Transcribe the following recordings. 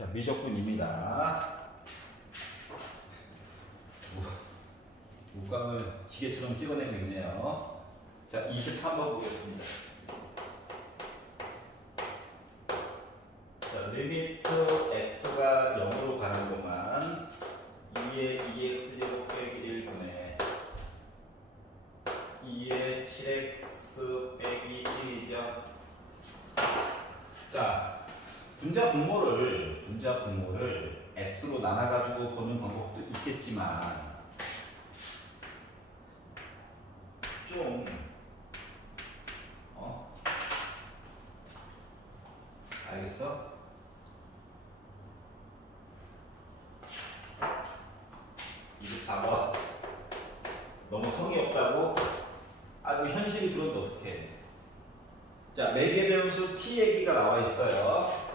자, 미적분입니다. 물감을 기계처럼 찍어내고 있네요. 자, 23번 보겠습니다. 자, 리미트 x가 0으로 가는 동안 2의 2x 제곱 빼기 1분의 2의 7x 빼기 1이죠. 자, 분자 분모를 x로 나눠가지고 보는 방법도 있겠지만 좀 알겠어? 이게 4번 너무 성의 없다고? 아, 현실이 그런데 어떡해. 자, 매개 변수 t 얘기가 나와 있어요.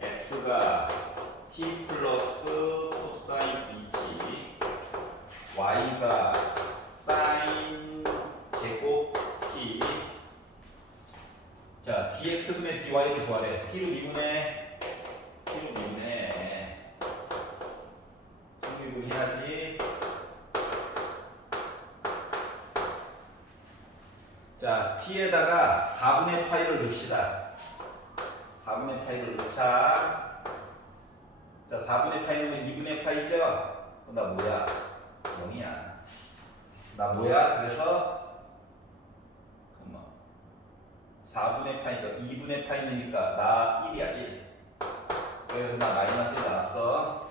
x가 t 플러스 코사인 bt, y가 사인 제곱 t. 자, dx분의 dy를 구하래. t로 미분해. 성미분 해야지. 자, t에다가 4분의 파이를 넣읍시다. 4분의 파이를 넣자. 자, 4분의 파이 넣으면 2분의 파이죠? 나 뭐야? 0이야. 나 뭐야? 그래서 4분의 파이니까 2분의 파이 넣으니까 나 1이야, 1. 그래서 나 마이너스 1 나왔어.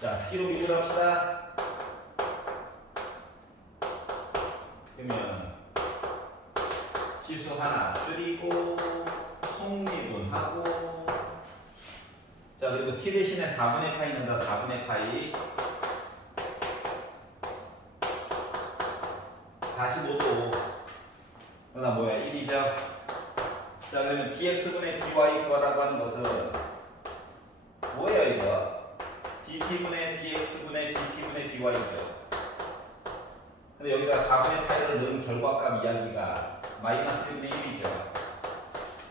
자, t로 미분합시다. 그러면 지수 하나 줄이고 속미분하고, 자, 그리고 t 대신에 4분의 파이 넣는다. 4분의 파이 45도. 나 뭐야? 1이죠. 자, 그러면 dx분의 dy 구하라고 하는 것은 뭐예요, 이거? dt분의 dx분의 dt분의 dy죠. 근데 여기다 4분의 파이를 넣은 결과값 이야기가 마이너스 1분의 1이죠.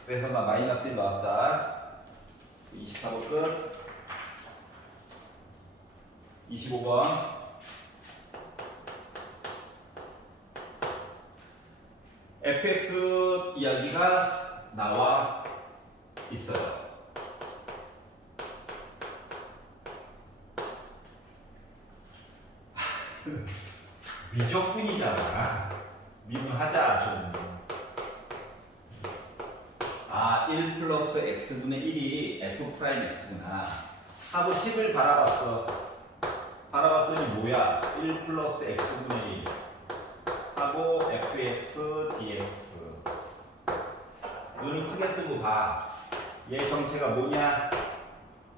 그래서 나 마이너스 1 나왔다. 24번 끝. 25번. fx 이야기가 나와 있어요. 미적분이잖아. 미분하자 좀. 아, 1 플러스 x분의 1이 f 프라임 x구나 하고 10을 바라봤어. 바라봤더니 뭐야? 1 플러스 x분의 1 하고 fx dx. 눈을 크게 뜨고 봐. 얘 정체가 뭐냐?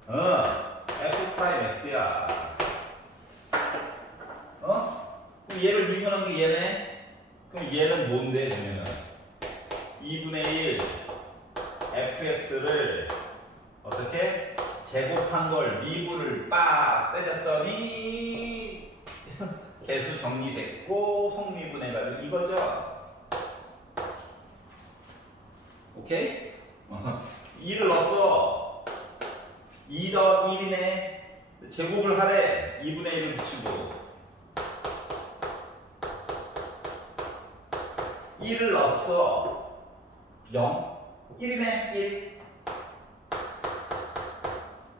f 프라임 x야. 그럼 얘를 미분한 게 얘네? 그럼 얘는 뭔데? 그러면은 2분의 1 fx를 어떻게? 제곱한 걸 미분을 빡 때렸더니 개수 정리됐고 속미분해가지고 이거죠? 오케이? 2를 넣었어. 2 더하기 1이네. 제곱을 하래. 2분의 1을 붙이고 1을 넣었어. 0 1이네. 1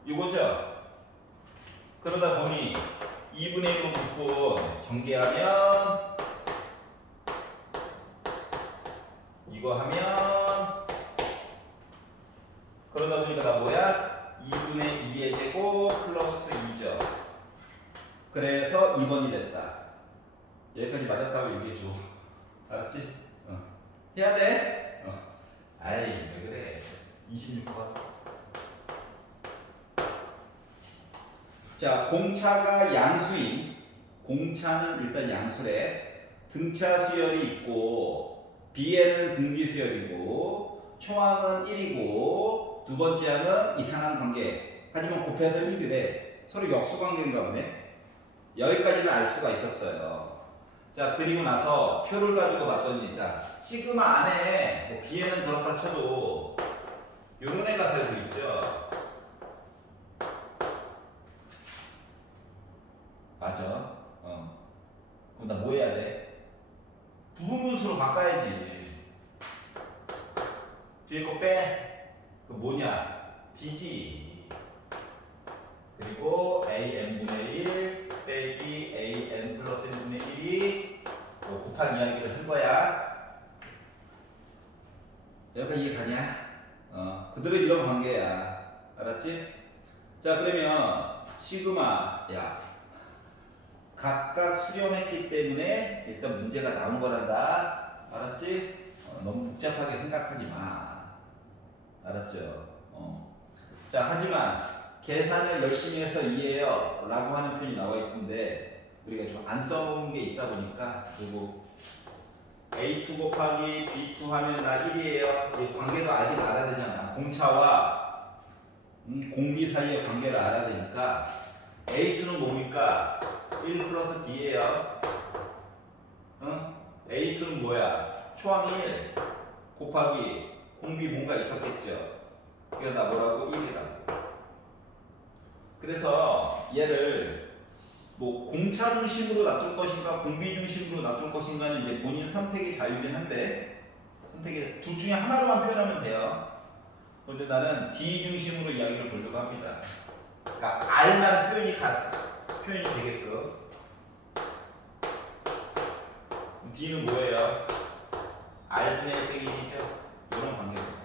이거죠? 그러다 보니 2분의 1로 묶고 전개하면 이거 하면, 그러다 보니까 나 뭐야? 2분의 2의 제곱 플러스 2죠. 그래서 2번이 됐다. 여기까지 맞았다고 얘기해줘. 알았지? 해야 돼? 아이, 왜 그래. 26번. 자, 공차가 양수인, 공차는 일단 양수래. 등차 수열이 있고 B에는 등비 수열이고 초항은 1이고 두 번째 항은 이상한 관계. 하지만 곱해서 1이래. 서로 역수 관계인가 보네. 여기까지는 알 수가 있었어요. 자, 그리고 나서 표를 가지고 봤더니, 자, 시그마 안에 뭐 B에는 그렇다 쳐도 요런 애가 살고 있죠. Dg 그리고 AN분의 1 빼기 AN 플러스 1분의 1이 곱한 이야기를 한 거야. 여기까지 이해가냐? 그대로 이런 관계야. 알았지? 자, 그러면 시그마, 야, 각각 수렴했기 때문에 일단 문제가 나온 거란다. 알았지? 너무 복잡하게 생각하지 마. 알았죠? 자, 하지만 계산을 열심히 해서 이해해요 라고 하는 표현이 나와 있는데 우리가 좀 안 써놓은 게 있다 보니까 그리고 A2 곱하기 B2 하면 나 1이에요. 이 관계도 알긴 알아야 되잖아. 공차와 공비 사이의 관계를 알아야 되니까 A2는 뭡니까? 1 플러스 D예요. 응? A2는 뭐야? 초항 1 곱하기 공비 뭔가 있었겠죠. 이거 나 뭐라고? 1이라고. 그래서 얘를 뭐 공차 중심으로 놔둘 것인가 공비 중심으로 놔둘 것인가는 이제 본인 선택의 자유긴 한데 선택의 둘 중에 하나로만 표현하면 돼요. 그런데 나는 D 중심으로 이야기를 보려고 합니다. 그러니까 R만 표현이 되게끔. D는 뭐예요? R분의 1 빼기 1이죠. 이런 관계입니다.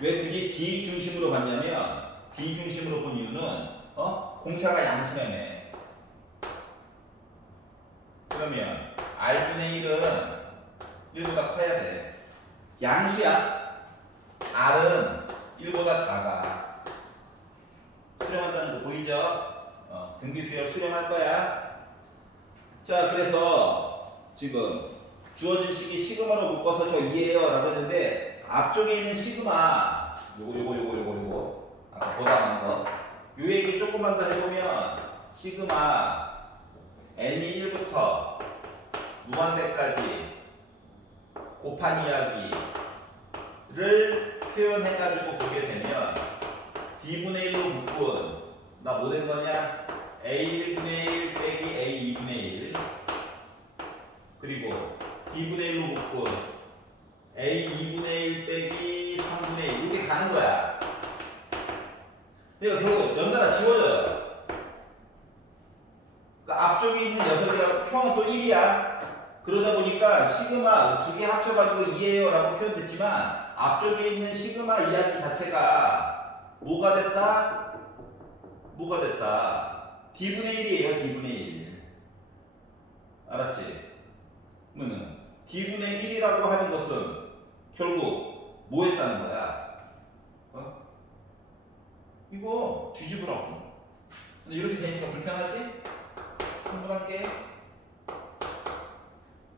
왜 굳이 D 중심으로 봤냐면 D 중심으로 본 이유는 공차가 양수라며. 그러면 R분의 1은 1보다 커야 돼. 양수야. R은 1보다 작아. 수렴한다는 거 보이죠? 등비수열 수렴할 거야. 자, 그래서 지금 주어진 식이 시그마로 묶어서 저 2예요 라고 했는데 앞쪽에 있는 시그마 요거 아까 보다 한 거 요 얘기 조금만 더 해보면 시그마 n이 1부터 무한대까지 곱한 이야기를 표현해가지고 보게 되면 D분의 1로 묶은 나 뭐 된 거냐? A1분의 1 빼기 A2분의 1 그리고 D분의 1로 묶은 A2분의 1 빼기 3분의 1 이렇게 가는 거야. 그러니까 결국 연달아 지워져요. 그러니까 앞쪽에 있는 녀석이랑 초항은 또 1이야. 그러다 보니까 시그마 두 개 합쳐가지고 2예요 라고 표현됐지만 앞쪽에 있는 시그마 이야기 자체가 뭐가 됐다? 뭐가 됐다? D분의 1이에요. D분의 1. 알았지? 그러면 D분의 1이라고 하는 것은 결국 뭐 했다는 거야? 이거 뒤집으라고. 근데 이렇게 되니까 불편하지? 동그랗게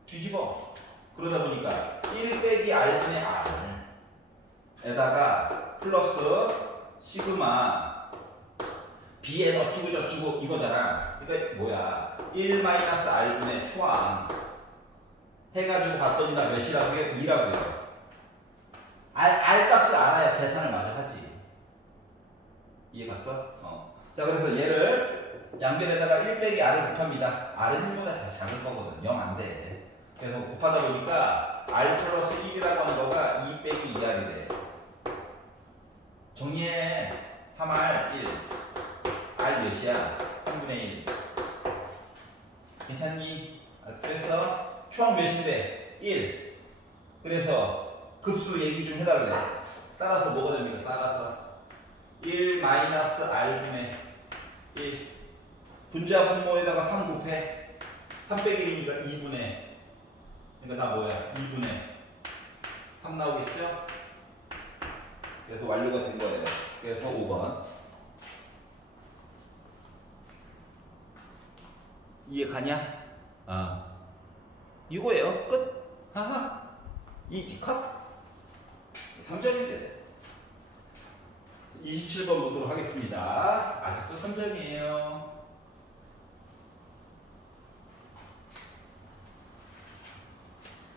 뒤집어. 그러다 보니까 1 빼기 R분의 R에다가 플러스 시그마 Bn 어쩌고 저쩌고 이거잖아. 그러니까 뭐야? 1 마이너스 R분의 초항 해가지고 봤더니 나 몇이라고요? 2라고요. R 값을 알아야 계산을 마저 하지. 이해 갔어? 자, 그래서 얘를 양변에다가 1 빼기 R을 곱합니다. R은 1보다 작을 거거든. 0 안 돼. 그래서 곱하다 보니까 R 플러스 1이라고 하는 거가 2 빼기 2R이 돼. 정리해. 3R 1. R 몇이야? 3분의 1. 괜찮니? 그래서 초항 몇인데? 1. 그래서 급수 얘기 좀 해달래. 따라서 뭐가 됩니까? 따라서 1 마이너스 R분의 1 분자 분모에다가 3 곱해 3 빼기 1이니까 2분의 그러니까 다 뭐야? 2분의 3 나오겠죠? 그래서 완료가 된 거예요. 그래서 5번 이해 가냐? 이거예요. 끝. 하하. 이지 컷. 3점인데 27번 보도록 하겠습니다. 아직도 3점이에요.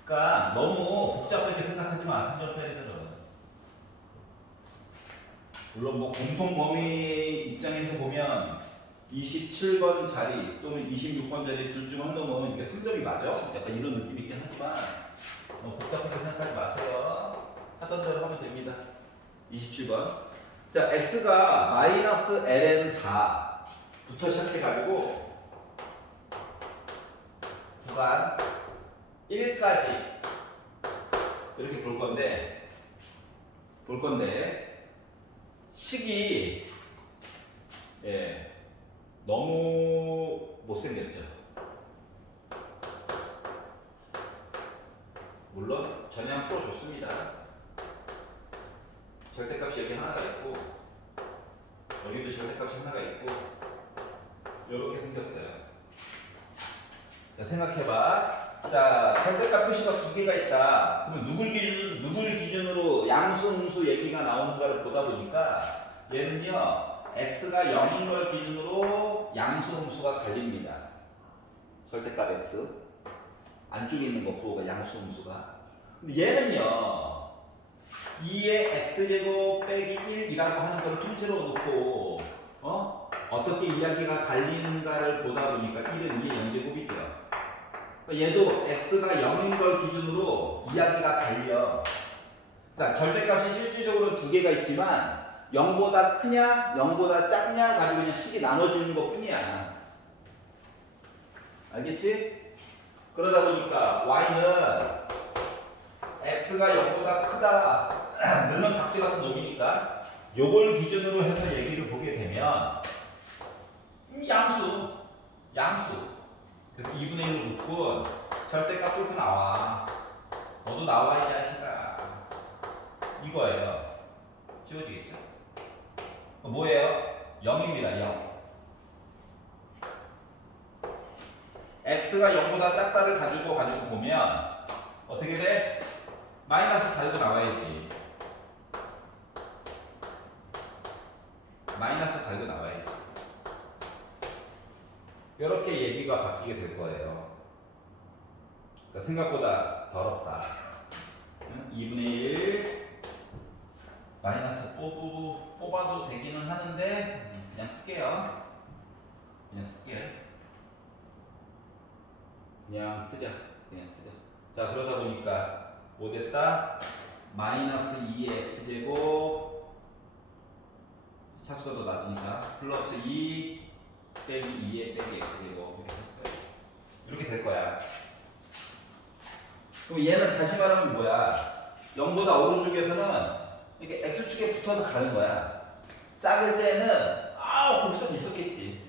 그러니까 너무 복잡하게 생각하지 마. 3점 차이들은. 물론 뭐 공통 범위 입장에서 보면 27번 자리 또는 26번 자리 둘 중 한 놈은 이게 3점이 맞아? 약간 이런 느낌이 있긴 하지만 너무 복잡하게 생각하지 마세요. 하던 대로 하면 됩니다. 27번. 자, x가 마이너스 ln 4부터 시작해가지고 구간 1까지 이렇게 볼 건데 식이 너무 못생겼죠. 물론 전향 풀어줬습니다. 절대값이 여기 하나가 있고 여기도 절대값이 하나가 있고 이렇게 생겼어요. 자, 생각해봐. 자, 절대값 표시가 두 개가 있다. 그러면 누굴 기준으로 양수, 음수 얘기가 나오는가를 보다 보니까 얘는요, x가 0인 걸 기준으로 양수, 음수가 갈립니다. 절대값 x. 안쪽에 있는 거 부호가 양수, 음수가. 근데 얘는요, 2의 x제곱 빼기 1이라고 하는 걸 통째로 놓고, 어떻게 이야기가 갈리는가를 보다 보니까 1은 2의 0제곱이죠. 얘도 x가 0인 걸 기준으로 이야기가 갈려. 그러니까 절대값이 실질적으로 두 개가 있지만 0보다 크냐, 0보다 작냐 가지고 그냥 식이 나눠지는 것 뿐이야. 알겠지? 그러다 보니까 y는 x가 0보다 크다. 너는 각지 같은 놈이니까 요걸 기준으로 해서 얘기를 보게 되면 양수. 그래서 2분의 1로 묶은 절대값 뚫고 나와. 너도 나와 이 자식아. 이거예요. 지워지겠죠? 뭐예요? 0입니다. 0. x가 0보다 작다를 가지고 보면 어떻게 돼? 마이너스 달고 나와야지. 마이너스 달고 나와야지. 이렇게 얘기가 바뀌게 될 거예요. 그러니까 생각보다 더럽다. 2분의 1 마이너스 뽑아도 되기는 하는데 그냥 쓸게요. 그냥 쓰자. 자, 그러다 보니까 뭐 됐다? 마이너스 2의 x제곱 차수가 더 낮으니까 플러스 2 빼기 2의 빼기 x제곱 이렇게 했어요. 이렇게 될 거야. 그럼 얘는 다시 말하면 뭐야? 0보다 오른쪽에서는 이렇게 x축에 붙어서 가는 거야. 작을 때는 곡선 있었겠지.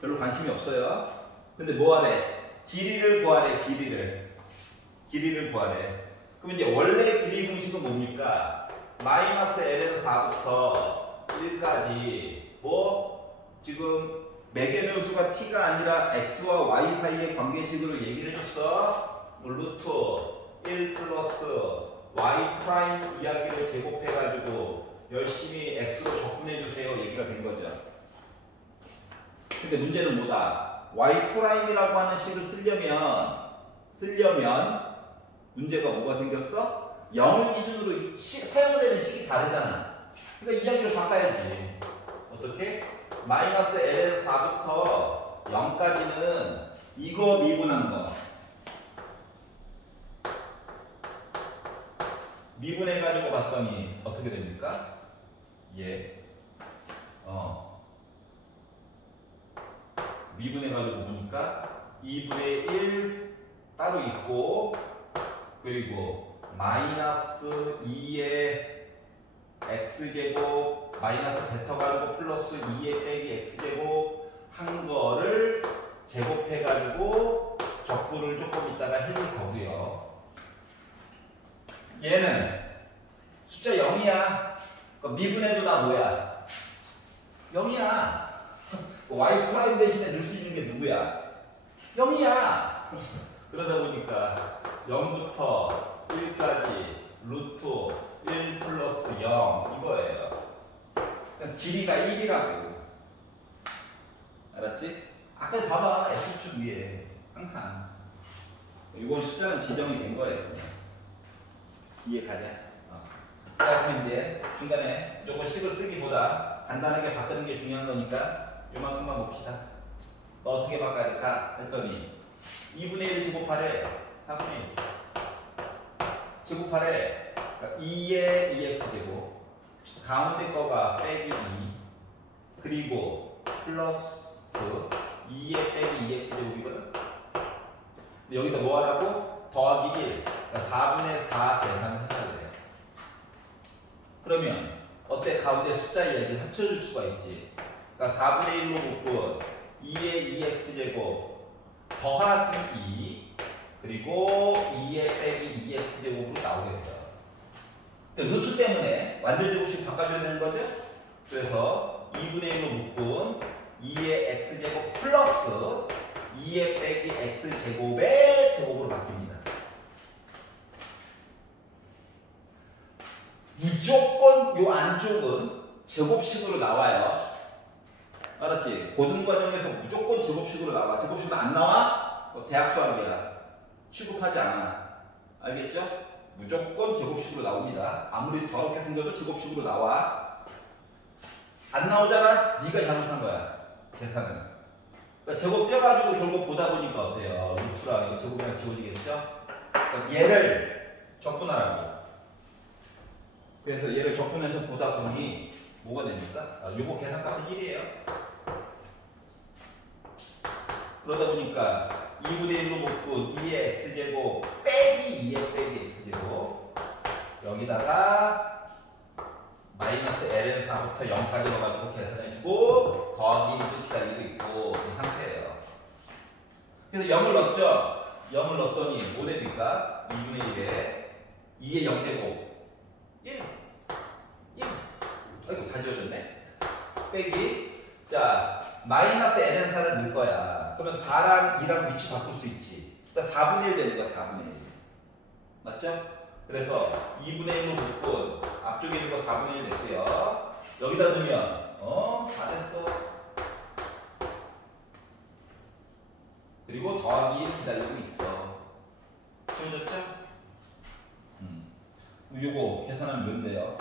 별로 관심이 없어요. 근데 뭐 하래? 길이를 구하래. 길이를 구하래. 그럼 이제 원래 길이 공식은 뭡니까? 마이너스 ln 4부터 1까지 지금 매개변수가 t가 아니라 x와 y 사이의 관계식으로 얘기를 해줬어. 루트 1 플러스 y 프라임 이야기를 제곱해가지고 열심히 x로 접근해주세요 얘기가 된 거죠. 근데 문제는 뭐다? y 프라임이라고 하는 식을 쓰려면 문제가 뭐가 생겼어? 0을 기준으로 사용되는 식이 다르잖아. 그러니까 이야기를 바꿔야지. 어떻게? 마이너스 ln 4부터 0까지는 이거 미분한 거. 미분해가지고 봤더니 어떻게 됩니까? 미분해가지고 보니까 2분의 1 따로 있고 그리고 마이너스 2의 x제곱 마이너스 뱉어가지고 플러스 2의 빼기 x제곱 한 거를 제곱해가지고 적분을 조금 이따가 해줄 거고요. 얘는 숫자 0이야. 그러니까 미분해도 다 뭐야? 0이야. y 프라임 대신에 넣을 수 있는 게 누구야? 0이야. 그러다 보니까 0부터 1까지 루트 1 플러스 0 이거예요. 그러니까 길이가 1이라고. 알았지? 아까 봐봐. x축 위에 항상 이건 숫자는 지정이 된 거예요. 그냥. 이해 가냐? 자, 그럼 이제 중간에 무조건 식을 쓰기보다 간단하게 바꾸는 게 중요한 거니까 요만큼만 봅시다. 너 어떻게 바꿔야 될까? 했더니 2분의 1 제곱하래 4분의 1 제곱하래 그러니까 2의 2x제곱 가운데 거가 빼기 2 그리고 플러스 2에 빼기 2x제곱이거든. 근데 여기다 뭐 하라고? 더하기 1 그러니까 4분의 4 계산을 해야 돼. 그러면 어때? 가운데 숫자 이야기 합쳐줄 수가 있지. 그러니까 4분의 1로 묶은 2의 2x제곱 더하기 2 그리고 2에 빼기 2x제곱으로 나오게 돼요. 루트 때문에 완전 제곱식 바꿔줘야 되는 거죠? 그래서 2분의 1로 묶은 2의 x제곱 플러스 2에 빼기 x제곱의 제곱으로 바뀝니다. 무조건 요 안쪽은 제곱식으로 나와요. 알았지? 고등과정에서 무조건 제곱식으로 나와. 제곱식으로 안 나와? 대학 수학이야. 취급하지 않아. 알겠죠? 무조건 제곱식으로 나옵니다. 아무리 더럽게 생겨도 제곱식으로 나와. 안 나오잖아? 네가 잘못한 거야. 계산은. 그러니까 제곱 떼가지고 결국 보다 보니까 어때요? 루트랑 이거 제곱이랑 지워지겠죠? 그러니까 얘를 적분하라고. 그래서 얘를 적분해서 보다 보니 뭐가 됩니까? 요거 계산값은 1이에요. 그러다 보니까 2분의 1로 묶은 2의 x제곱 빼기 2의 빼기 x제곱 여기다가 마이너스 ln4부터 0까지 넣어가지고 계산해주고 더하기 1도 기다리고 있고 이 상태예요. 그래서 0을 넣었죠? 0을 넣었더니 뭐 됩니까? 2분의 1에 2의 0제곱 1 아이고 다 지워졌네. 빼기 자 마이너스 ln4를 넣을 거야. 그러면 4랑 2랑 위치 바꿀 수 있지. 그러니까 4분의 1 되는 거야. 4분의 1 맞죠? 그래서 2분의 1로 묶은 앞쪽에 있는 거 4분의 1 됐어요. 여기다 넣으면 다 됐어. 그리고 더하기 1 기다리고 있어. 지워졌죠? 요거 계산하면 몇 돼요?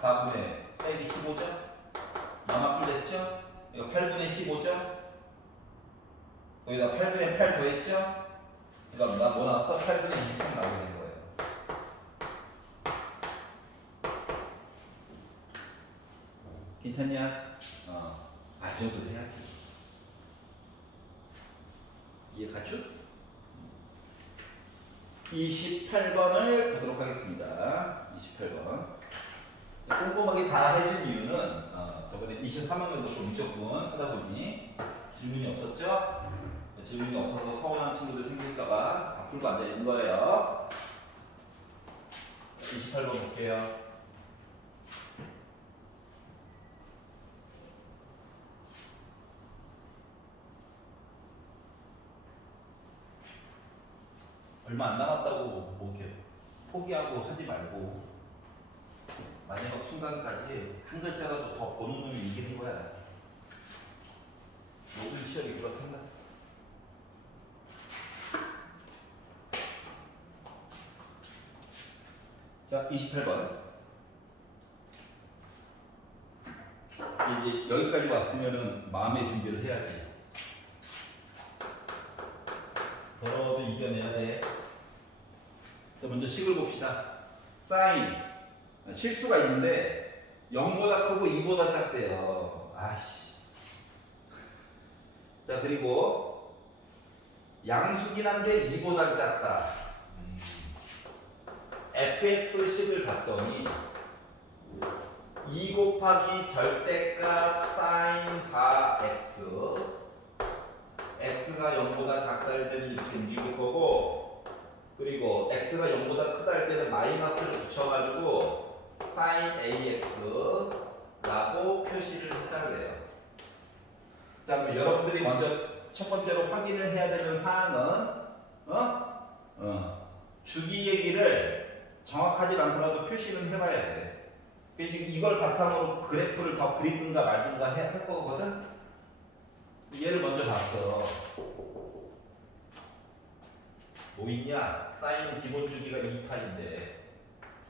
4분의 빼기 15죠? 남아풀 됐죠? 이거 8분의 15죠? 여기다 8분의 8 더했죠? 그러니까 뭐 나왔어? 8분의 23 나오게 된 거예요. 괜찮냐? 이 정도 해야지. 이해 가죠? 28번을 보도록 하겠습니다. 28번. 꼼꼼하게 다 해준 이유는 저번에 23학년도 좀 무조건 하다 보니 질문이 없었죠? 질문이 없어서 서운한 친구들 생길까봐 다 풀고 앉아있는 거예요. 28번 볼게요. 얼마 안 남았다고 뭐 이렇게 포기하고 하지 말고 마지막 순간까지 한 글자라도 더 보는 놈이 이기는 거야. 모든 시험이 그렇단다. 자, 28번. 이제 여기까지 왔으면은 마음의 준비를 해야지. 더러워도 이겨내야 돼. 자, 먼저 식을 봅시다. 사인. 실수가 있는데 0보다 크고 2보다 작대요. 아이씨. 자, 그리고 양수긴 한데 2보다 작다. fx식을 봤더니 2 곱하기 절대값 sin 4x x가 0보다 작다 할 때는 이렇게 움직일 거고 그리고 x가 0보다 크다 할 때는 마이너스를 붙여가지고 sin ax 라고 표시를 해달래요. 자, 그럼 여러분들이 먼저 첫 번째로 확인을 해야 되는 사항은 주기 얘기를 정확하지 않더라도 표시는 해봐야 돼. 지금 이걸 바탕으로 그래프를 더 그리든가 말든가 할 거거든? 얘를 먼저 봤어. 뭐 있냐? 사인은 기본 주기가 2파인데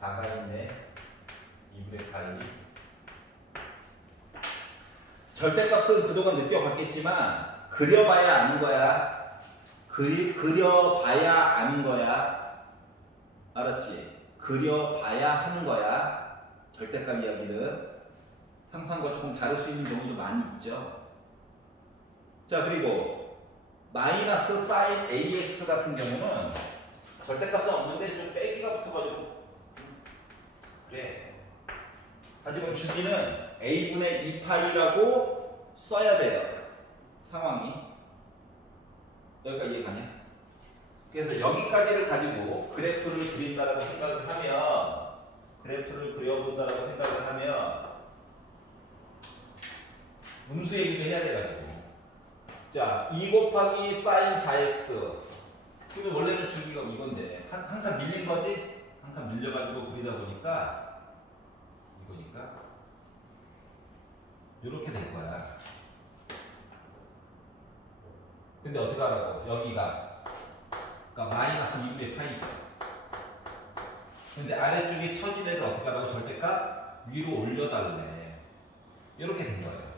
4가 있네. 2분의 8이. 절대값은 그동안 느껴봤겠지만 그려봐야 아는 거야. 그려봐야 아는 거야. 알았지? 그려봐야 하는 거야. 절대값 이야기는 상상과 조금 다를 수 있는 경우도 많이 있죠. 자, 그리고 마이너스 사인 AX 같은 경우는 절대값은 없는데 좀 빼기가 붙어가지고 그래. 하지만 주기는 A분의 2파이라고 써야 돼요. 상황이. 여기까지 이해가냐? 그래서 여기까지를 가지고 그래프를 그린다라고 생각을 하면 그래프를 그려본다라고 생각을 하면 음수 얘기도 해야 돼가지고 자, 2 곱하기 사인 4x 그러면 원래는 주기가 이건데 한 칸 밀린 거지? 한 칸 밀려가지고 그리다 보니까 이거니까 이렇게 될 거야. 근데 어떻게 하라고? 여기가 그러니까 마이너스 2분의 파이죠. 근데 아래쪽에 처진 애를 어떻게 하라고? 절대값 위로 올려달래. 이렇게 된 거예요.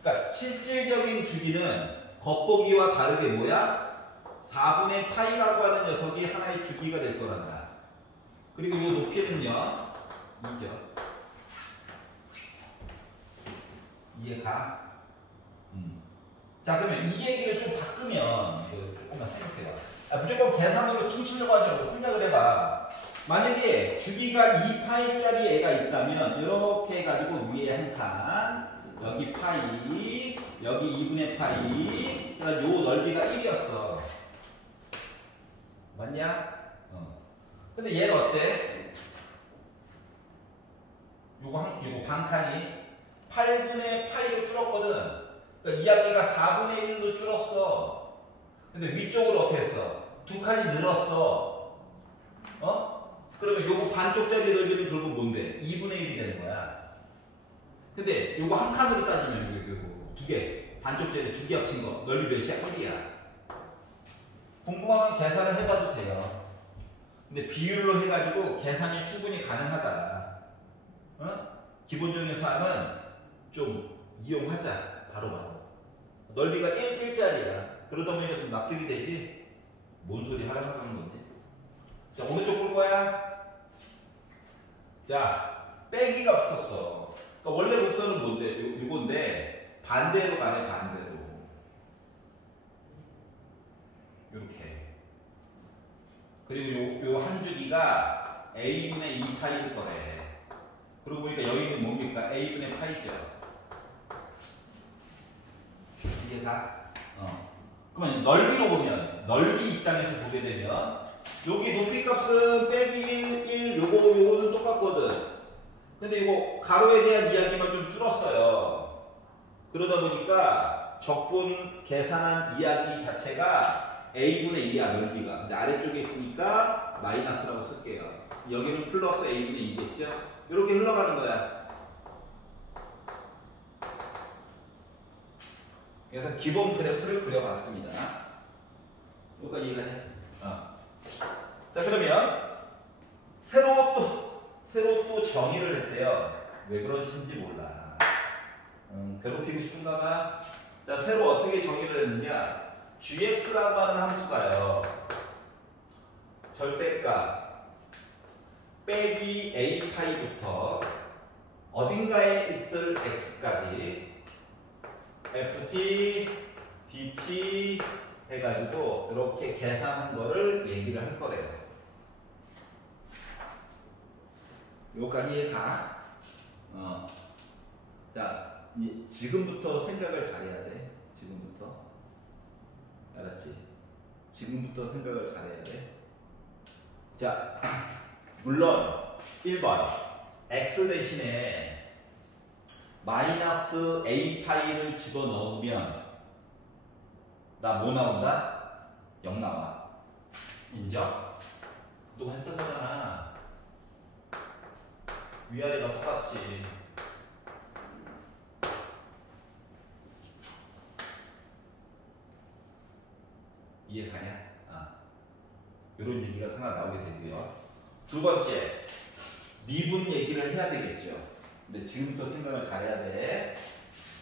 그러니까 실질적인 주기는 겉보기와 다르게 뭐야? 4분의 파이라고 하는 녀석이 하나의 주기가 될 거란다. 그리고 이 높이는요 2죠. 이해가? 자, 그러면 이 얘기를 좀 바꾸면 조금만 생각해봐. 무조건 계산으로 퉁치려고 하지 말고 생각을 해봐. 만약에 주기가 2파이짜리 애가 있다면 이렇게 해가지고 위에 한 칸, 여기 파이, 여기 2분의 파이, 그러니까 요 넓이가 1이었어. 맞냐? 근데 얘는 어때? 요거 반칸이 8분의 파이로 줄었거든. 그러니까 이야기가 4분의 1로 줄었어. 근데 위쪽으로 어떻게 했어? 두 칸이 늘었어. 그러면 요거 반쪽짜리 넓이는 결국 뭔데? 2분의 1이 되는 거야. 근데 요거 한 칸으로 따지면 요거 두 개, 반쪽짜리 두 개 합친 거 넓이 몇이야? 1이야. 궁금하면 계산을 해봐도 돼요. 근데 비율로 해가지고 계산이 충분히 가능하다. 기본적인 사항은 좀 이용하자. 바로. 넓이가 1짜리야. 그러다 보니까 좀 납득이 되지? 뭔 소리 하라고 하는 건지. 자, 오른쪽 볼 거야. 자, 빼기가 붙었어. 그러니까 원래 곡선은 뭔데? 요건데 반대로 가네, 반대로. 요렇게. 그리고 요 한 주기가 A분의 2파이일 거래. 그러고 보니까 여기는 뭡니까? A분의 파이죠. 이해가? 그러면 넓이로 보면, 넓이 입장에서 보게 되면 여기 높이 값은 빼기 1, 요거는 똑같거든. 근데 이거 가로에 대한 이야기만 좀 줄었어요. 그러다 보니까 적분 계산한 이야기 자체가 A분의 2야, 넓이가. 근데 아래쪽에 있으니까 마이너스라고 쓸게요. 여기는 플러스 A분의 2겠죠? 이렇게 흘러가는 거야. 그래서 기본 그래프를 그려봤습니다. 여기까지 이해가냐? 자, 그러면 새로 또 정의를 했대요. 왜 그러신지 몰라. 괴롭히고 싶은가 봐. 자, 새로 어떻게 정의를 했느냐? gx라고 하는 함수가요. 절대값 빼기 a파이부터 어딘가에 있을 x까지 ft, dt 해가지고 이렇게 계산한 거를 얘기를 할 거래요. 요까지 이해가? 자, 지금부터 생각을 잘해야 돼. 지금부터. 알았지? 지금부터 생각을 잘해야 돼. 자, 물론 1번 x 대신에 마이너스 a파이를 집어넣으면 나 뭐 나온다? 0 나와. 인정? 그동안 했던 거잖아. 위아래가 똑같이. 이해가냐? 이런 얘기가 하나 나오게 되고요. 두 번째, 미분 얘기를 해야 되겠죠. 근데 지금부터 생각을 잘해야 돼.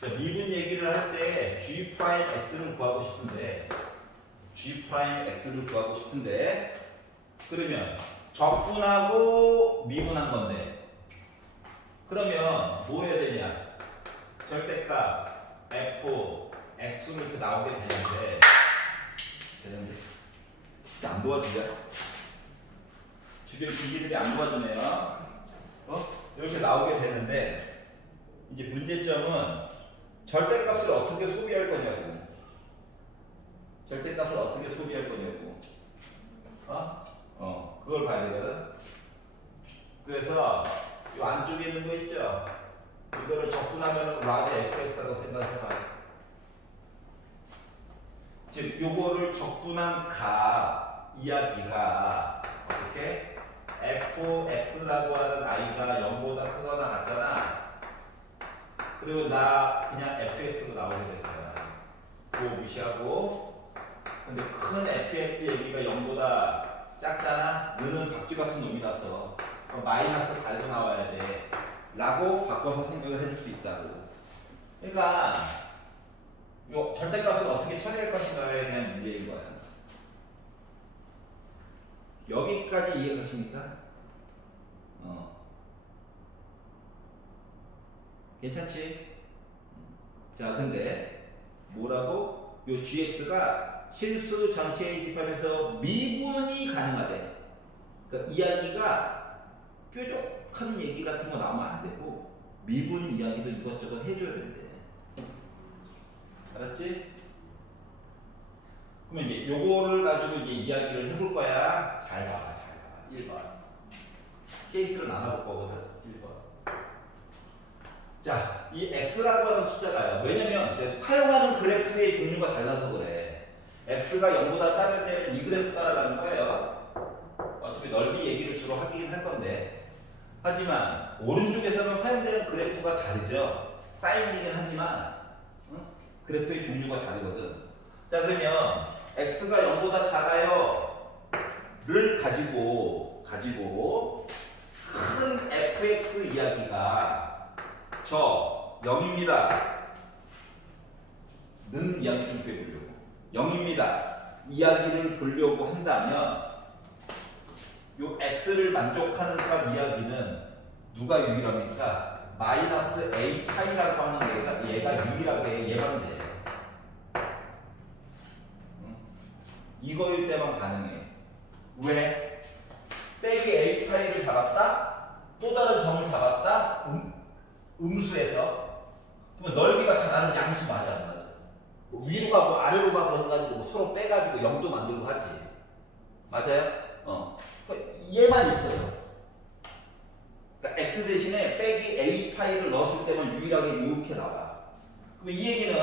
미분 얘기를 할 때 G'X를 구하고 싶은데 그러면 적분하고 미분한 건데 그러면 뭐 해야 되냐? 절대값 f x로 이렇게 나오게 되는데 안 도와주냐? 주변 기기들이 안 도와주네요. 이렇게 나오게 되는데 이제 문제점은 절대값을 어떻게 소비할 거냐고. 절대값을 어떻게 소비할 거냐고. 그걸 봐야 되거든. 그래서 이 안쪽에 있는 거 있죠? 이거를 적분하면 라지 fx라고 생각해봐. 즉 요거를 적분한 값 이야기가 어떻게? fx라고 하는 i가 0보다 크거나 같잖아. 그리고 나 그냥 fx로 나오게 될 거야. 그거 무시하고. 근데 큰 fx 얘기가 0보다 작잖아? 너는 박쥐 같은 놈이라서 마이너스 달고 나와야 돼 라고 바꿔서 생각을 해줄 수 있다고. 그러니까 요 절대값을 어떻게 처리할 것인가에 대한 문제인 거야. 여기까지 이해가십니까? 괜찮지? 자, 근데 뭐라고? 요 gx가 실수 전체에 집합해서 미분이 가능하대. 그러니까 이야기가 뾰족한 얘기 같은 거 나오면 안 되고 미분 이야기도 이것저것 해줘야 된대. 알았지? 그러면 이제 요거를 가지고 이제 이야기를 해볼 거야. 잘 봐봐, 잘 봐봐. 1번. 케이스를 나눠볼 거거든. 1번. 자, 이 x라고 하는 숫자가요. 왜냐면 이제 사용하는 그래프의 종류가 달라서 그래. x가 0보다 작을 때는 이 그래프 따라가는 거예요. 어차피 넓이 얘기를 주로 하긴 할 건데. 하지만 오른쪽에서는 사용되는 그래프가 다르죠. 사인이긴 하지만 그래프의 종류가 다르거든. 자, 그러면 x가 0보다 작아요 를 가지고 큰 fx 이야기가 저 0입니다 는 이야기 좀 구해보려고. 0입니다 이야기를 보려고 한다면 요 x를 만족하는 값 이야기는 누가 유일합니까? 마이너스 a 파이라고 하는 얘가 유일하게 예방돼. 이거일 때만 가능해. 왜? 빼기 a 파이를 잡았다? 또 다른 점을 잡았다? 음수에서. 그러면 넓이가 다 다른 양수 맞아, 안 맞아? 위로 가고 아래로 가고 해가지고 서로 빼가지고 0도 만들고 하지. 맞아요? 얘만 있어요. 그러니까 x 대신에 빼기 a 파이를 넣었을 때만 유일하게 이렇게 나와. 그럼 이 얘기는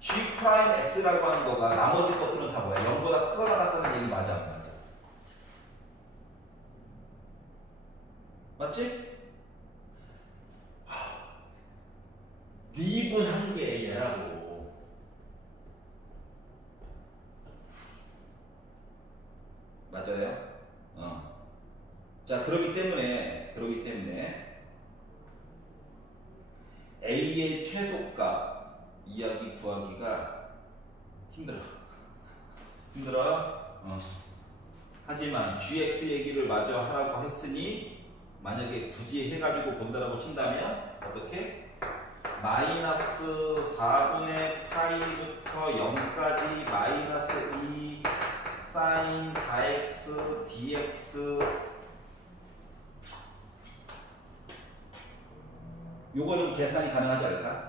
g 프라임 x라고 하는 거가 나머지 것들은 다 뭐야? 0보다 크거나 같다는 얘기 맞아, 안 맞아? 맞지? 미분한 게 얘라고. 맞아요? 자, 그러기 때문에 A의 최소값 이야기 구하기가 힘들어. 하지만 GX 얘기를 마저 하라고 했으니 만약에 굳이 해가지고 본다라고 친다면 어떻게? 마이너스 4분의 파이부터 0까지 마이너스 2 사인 4x dx 요거는 계산이 가능하지 않을까?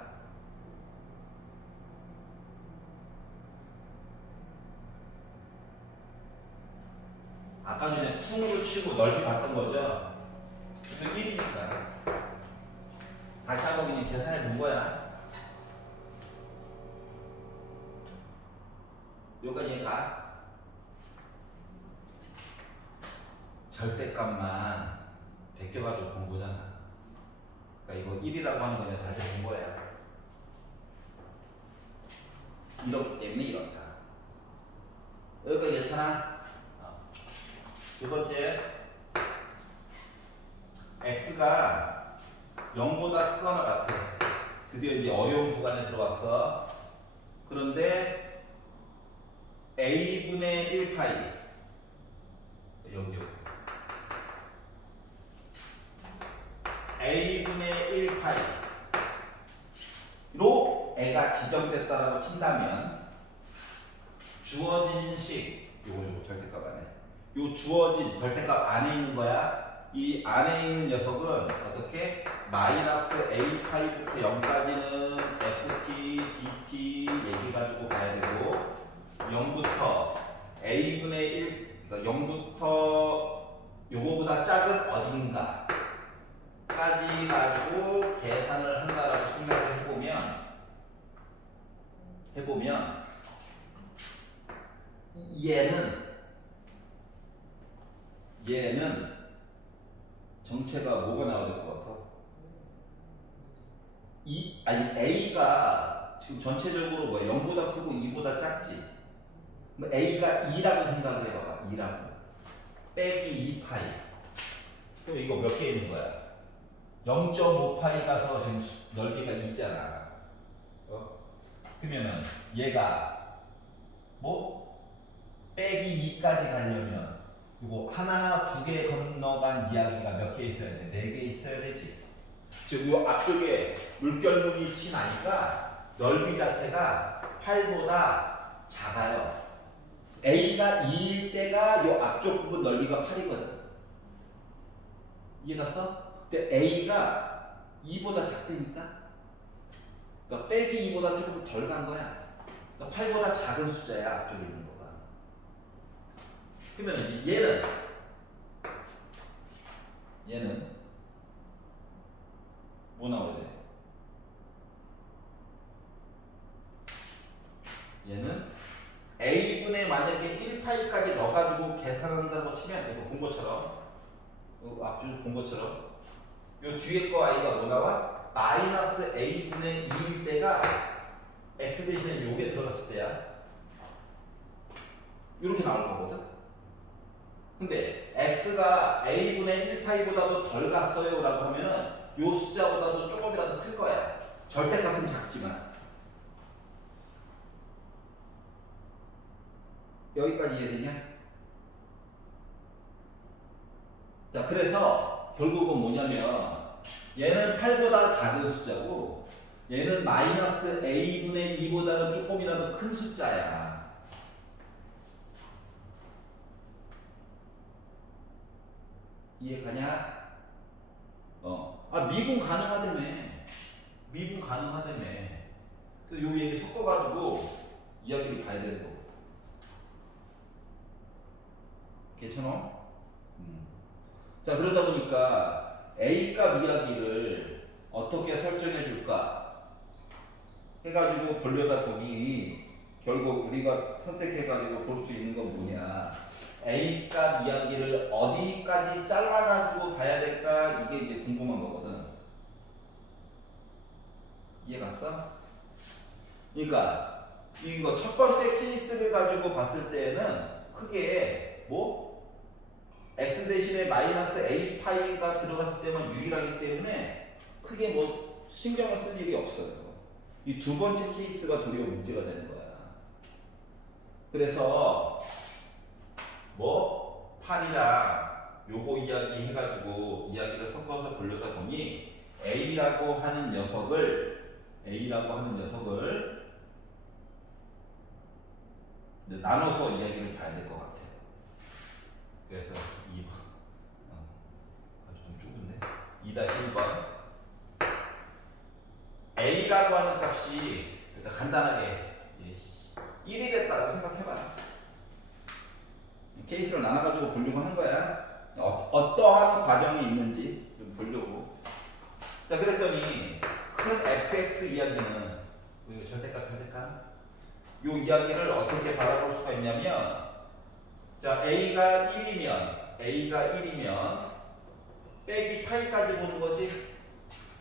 아까 전에 퉁으로 치고 넓이 봤던 거죠? 그 1이니까 다시 한번 그냥 계산해 본 거야. 여기까지 가. 절대값만 베껴가지고 본 거잖아. 그러니까 이거 1이라고 하는 거는 다시 본 거야. 이렇기 때문에 이렇다. 여기까지 괜찮아? 두 번째, x가 0보다 크거나 같아. 드디어 이제 어려운 구간에 들어왔어. 그런데 a분의 1파이 여기 a분의 애가 지정됐다라고 친다면 주어진 식 요거 절대값 안에 요 주어진 절대값 안에 있는 거야. 이 안에 있는 녀석은 어떻게 마이너스 a 파이부터 0까지는 ft, dt 얘기 가지고 봐야 되고 0부터 a분의 1 그러니까 0부터 요거보다 작은 어딘가 까지 가지고 계산을 한다라고 생각을 해보면 얘는 정체가 뭐가 나와야 될 것 같아? A가 지금 전체적으로 뭐야? 0보다 크고 2보다 작지? 그럼 A가 2라고 생각을 해봐봐. 2라고. 빼기 2파이. 그럼 이거 몇 개 있는 거야? 0.5파이 가서 지금 넓이가 2잖아. 그러면은 얘가 뭐? 빼기 2까지 가려면 이거 하나, 두 개 건너간 이야기가 몇 개 있어야 돼? 4개 있어야 되지. 즉, 이 앞쪽에 물결문이 치나니까 넓이 자체가 8보다 작아요. A가 2일 때가 이 앞쪽 부분 넓이가 8이거든. 이해갔어? 근데 A가 2보다 작다니까? 그러니까 빼기 2보다 조금 덜 간 거야. 그러니까 8보다 작은 숫자야, 앞쪽에 있는 거가. 그러면 얘는 뭐 나와야 돼? 얘는 A분의 만약에 1파이까지 넣어가지고 계산한다고 치면 이거 본 것처럼 앞쪽 본 것처럼 요 뒤에 거 I가 뭐 나와? 마이너스 A분의 2일 때가 X 대신에 요게 들어갔을 때야. 이렇게 나올 거거든? 근데 X가 A분의 1파이보다도 덜 갔어요 라고 하면은 요 숫자보다도 조금이라도 클 거야. 절대값은 작지만. 여기까지 이해되냐? 자, 그래서 결국은 뭐냐면 얘는 8보다 작은 숫자고 얘는 마이너스 A분의 2보다는 조금이라도 큰 숫자야. 이해가냐? 미분 가능하다며. 미분 가능하다며. 그래서 요 얘기 섞어가지고 이야기를 봐야 되는 거고. 괜찮아? 자, 그러다 보니까 A값 이야기를 어떻게 설정해 줄까? 해가지고 보려다 보니 결국 우리가 선택해가지고 볼 수 있는 건 뭐냐? A값 이야기를 어디까지 잘라가지고 봐야 될까? 이게 이제 궁금한 거거든. 이해갔어? 그러니까 이거 첫 번째 케이스를 가지고 봤을 때는 크게 X 대신에 마이너스 A 파이가 들어갔을 때만 유일하기 때문에 크게 신경을 쓸 일이 없어요. 이 두 번째 케이스가 도리어 문제가 되는 거야. 그래서 판이랑 요거 이야기 해가지고 이야기를 섞어서 보려다 보니 A라고 하는 녀석을 나눠서 이야기를 봐야 될 것 같아요. 그래서 2번 아주 좀 좁은데 2-1번 A라고 하는 값이 일단 간단하게 1이 됐다라고 생각해봐요. 케이스를 나눠가지고 보려고 하는 거야. 어떠한 과정이 있는지 좀 보려고. 자, 그랬더니 큰 fx 이야기는 절대값 요 이야기를 어떻게 바라볼 수가 있냐면, 자, A가 1이면 빼기 파이까지 보는 거지.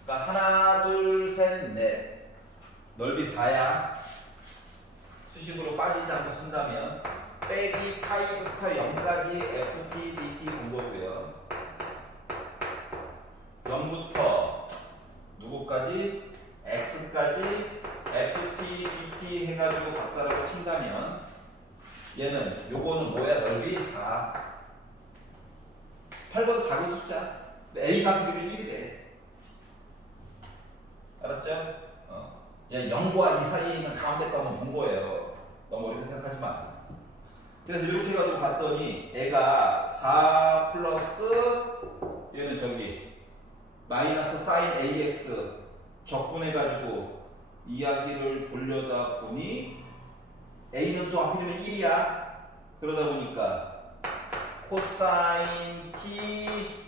그러니까 하나, 둘, 셋, 넷. 넓이 4야. 수식으로 빠지지 않고 쓴다면 빼기 파이부터 0까지 ft, dt 본 거고요. 0부터 누구까지? x까지 ft, dt 해가지고 바꿔라고 친다면 얘는 요거는 뭐야? 넓이 4. 8보다 작은 숫자. A가 비율이 1이래. 알았죠? 0과 2 사이에 있는 가운데 거 한번 본 거예요. 너무 어렵게 생각하지 마. 그래서 이렇게 해가지고 봤더니 애가 4 플러스 얘는 저기 마이너스 사인 AX 적분해가지고 이야기를 돌려다 보니 A는 또 하필이면 1이야. 그러다 보니까 코사인 T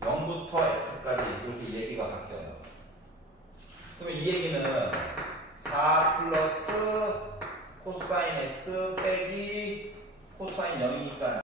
0부터 X까지 이렇게 얘기가 바뀌어요. 그러면 이 얘기는 4 플러스 코사인 X 빼기 코사인 0이니까